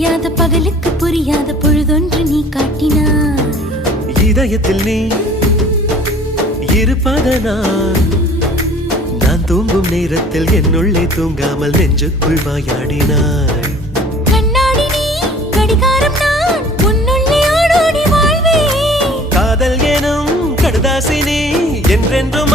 விடியாத பகலுக்கு புரியாத பொழுதொன்று நீ காட்டினாய். இதயத்தில் நீ இருப்பதனால் நான் தூங்கும் நேரத்தில் என்னுள்ளே தூங்காமல் நெஞ்சுக்குள் வாயாடினாய். கண்ணாடி நீ கடிகாரம் நான் உன்னுள்ளே ஓடோடி வாழ்வே. காதல் எனும் கடுதாசி நீ என்றென்றும்